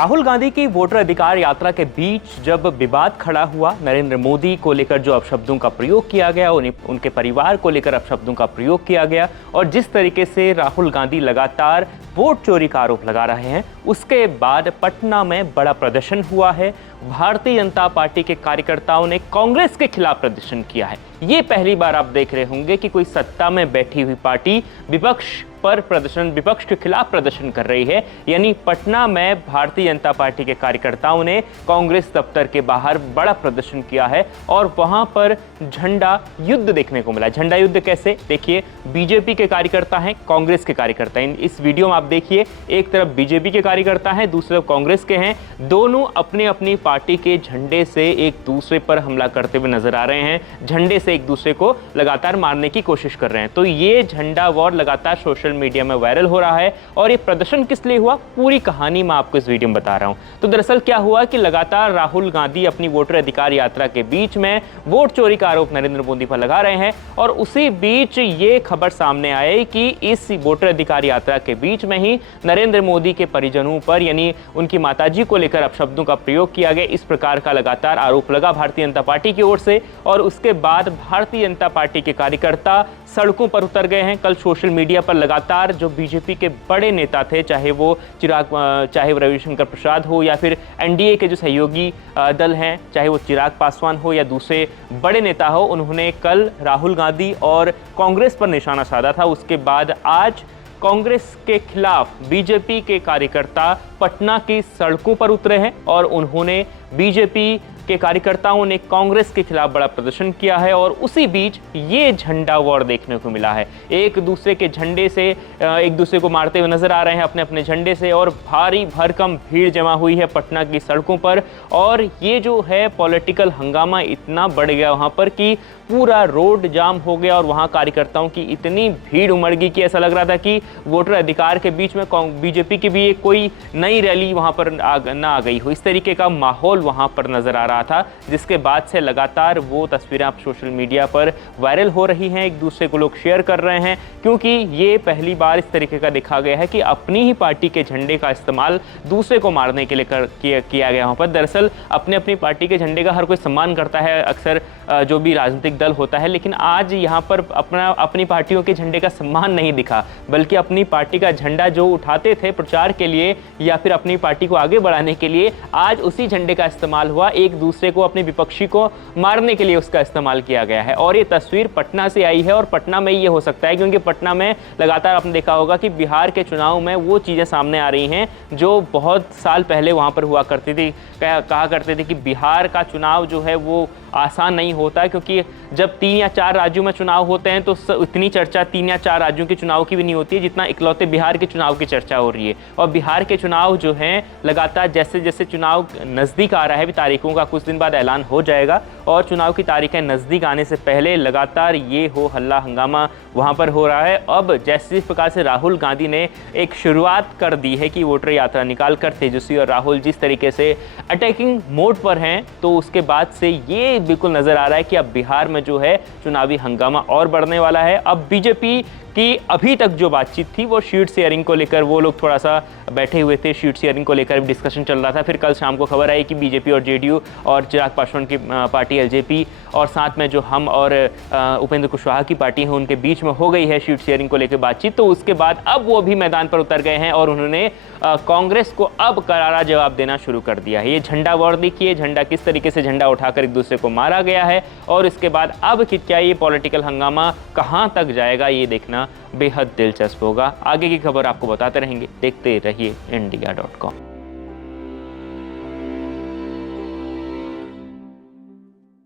राहुल गांधी की वोटर अधिकार यात्रा के बीच जब विवाद खड़ा हुआ, नरेंद्र मोदी को लेकर जो अपशब्दों का प्रयोग किया गया, उनके परिवार को लेकर अपशब्दों का प्रयोग किया गया और जिस तरीके से राहुल गांधी लगातार वोट चोरी का आरोप लगा रहे हैं, उसके बाद पटना में बड़ा प्रदर्शन हुआ है। भारतीय जनता पार्टी के कार्यकर्ताओं ने कांग्रेस के खिलाफ प्रदर्शन किया है। ये पहली बार आप देख रहे होंगे कि कोई सत्ता में बैठी हुई पार्टी विपक्ष के खिलाफ प्रदर्शन कर रही है। यानी पटना में भारतीय जनता पार्टी के कार्यकर्ताओं ने कांग्रेस दफ्तर के बाहर बड़ा प्रदर्शन किया है और वहां पर झंडा युद्ध देखने को मिला। झंडा युद्ध कैसे? देखिए, बीजेपी के कार्यकर्ता हैं, कांग्रेस के कार्यकर्ता हैं। इस वीडियो में आप देखिए, एक तरफ बीजेपी के कार्यकर्ता हैं, दूसरी तरफ कांग्रेस के हैं। दोनों अपनी अपनी पार्टी के झंडे से एक दूसरे पर हमला करते हुए नजर आ रहे हैं। झंडे से एक दूसरे को लगातार मारने की कोशिश कर रहे हैं। तो ये झंडा वॉर लगातार सोशल मीडिया में वायरल हो रहा है। और ये प्रदर्शन किस लिए हुआ, पूरी कहानी मैं आपको इस वीडियो में बता रहा हूं। तो दरअसल क्या हुआ कि लगातार राहुल गांधी अपनी वोटर अधिकार यात्रा के बीच में वोट चोरी का आरोप नरेंद्र मोदी पर लगा रहे हैं और उसी बीच ये खबर सामने आई कि इस वोटर अधिकार यात्रा के बीच में ही नरेंद्र मोदी के परिजनों पर, यानी उनकी माताजी को लेकर अपशब्दों का प्रयोग किया गया। इस प्रकार का लगातार आरोप लगा भारतीय जनता पार्टी की ओर से और उसके बाद भारतीय जनता पार्टी के कार्यकर्ता सड़कों पर उतर गए हैं। कल सोशल मीडिया पर लगातार जो बीजेपी के बड़े नेता थे, चाहे वो रविशंकर प्रसाद हो या फिर एनडीए के जो सहयोगी दल हैं, चाहे वो चिराग पासवान हो या दूसरे बड़े नेता हो, उन्होंने कल राहुल गांधी और कांग्रेस पर निशाना साधा था। उसके बाद आज कांग्रेस के खिलाफ बीजेपी के कार्यकर्ता पटना की सड़कों पर उतरे हैं और उन्होंने बीजेपी के कार्यकर्ताओं ने कांग्रेस के खिलाफ बड़ा प्रदर्शन किया है और उसी बीच ये झंडा वॉर देखने को मिला है। एक दूसरे के झंडे से एक दूसरे को मारते हुए नजर आ रहे हैं अपने अपने झंडे से और भारी भरकम भीड़ जमा हुई है पटना की सड़कों पर। और ये जो है पॉलिटिकल हंगामा इतना बढ़ गया वहां पर कि पूरा रोड जाम हो गया और वहां कार्यकर्ताओं की इतनी भीड़ उमड़ गई कि ऐसा लग रहा था कि वोटर अधिकार के बीच में बीजेपी की भी एक कोई नई रैली वहां पर ना आ गई हो। इस तरीके का माहौल वहां पर नजर आ रहा था, जिसके बाद से लगातार वो तस्वीरें आप सोशल मीडिया पर वायरल हो रही हैं, एक दूसरे को लोग शेयर कर रहे हैं, क्योंकि ये पहली बार इस तरीके का देखा गया है कि अपनी ही पार्टी के झंडे का इस्तेमाल दूसरे को मारने के लिए किया गया वहाँ पर। दरअसल अपने अपनी पार्टी के झंडे का हर कोई सम्मान करता है, अक्सर जो भी राजनीतिक दल होता है, लेकिन आज यहाँ पर अपनी पार्टियों के झंडे का सम्मान नहीं दिखा, बल्कि अपनी पार्टी का झंडा जो उठाते थे प्रचार के लिए या फिर अपनी पार्टी को आगे बढ़ाने के लिए, आज उसी झंडे का इस्तेमाल हुआ, एक दूसरे को, अपने विपक्षी को मारने के लिए उसका इस्तेमाल किया गया है। और ये तस्वीर पटना से आई है और पटना में ये हो सकता है क्योंकि पटना में लगातार आपने देखा होगा कि बिहार के चुनाव में वो चीज़ें सामने आ रही हैं जो बहुत साल पहले वहाँ पर हुआ करती थी। कहा करते थे कि बिहार का चुनाव जो है वो आसान नहीं होता, क्योंकि जब 3 या 4 राज्यों में चुनाव होते हैं तो इतनी चर्चा 3 या 4 राज्यों के चुनाव की भी नहीं होती है जितना इकलौते बिहार के चुनाव की चर्चा हो रही है। और बिहार के चुनाव जो हैं लगातार जैसे जैसे चुनाव नज़दीक आ रहा है, भी तारीखों का कुछ दिन बाद ऐलान हो जाएगा और चुनाव की तारीखें नज़दीक आने से पहले लगातार ये हो हल्ला हंगामा वहाँ पर हो रहा है। अब जैसे प्रकार से राहुल गांधी ने एक शुरुआत कर दी है कि वोटर यात्रा निकाल कर तेजस्वी और राहुल जिस तरीके से अटैकिंग मोड पर हैं, तो उसके बाद से ये बिल्कुल नजर आ रहा है कि अब बिहार में जो है चुनावी हंगामा और बढ़ने वाला है। अब बीजेपी कि अभी तक जो बातचीत थी वो शीट शेयरिंग को लेकर, वो लोग थोड़ा सा बैठे हुए थे, शीट शेयरिंग को लेकर डिस्कशन चल रहा था। फिर कल शाम को खबर आई कि बीजेपी और जेडीयू और चिराग पासवान की पार्टी एलजेपी और साथ में जो हम और उपेंद्र कुशवाहा की पार्टी है उनके बीच में हो गई है शीट शेयरिंग को लेकर बातचीत। तो उसके बाद अब वो भी मैदान पर उतर गए हैं और उन्होंने कांग्रेस को अब करारा जवाब देना शुरू कर दिया है। ये झंडा वॉर देखिए, झंडा किस तरीके से झंडा उठाकर एक दूसरे को मारा गया है और इसके बाद अब क्या ये पॉलिटिकल हंगामा कहाँ तक जाएगा, ये देखना बेहद दिलचस्प होगा। आगे की खबर आपको बताते रहेंगे, देखते रहिए इंडिया.com।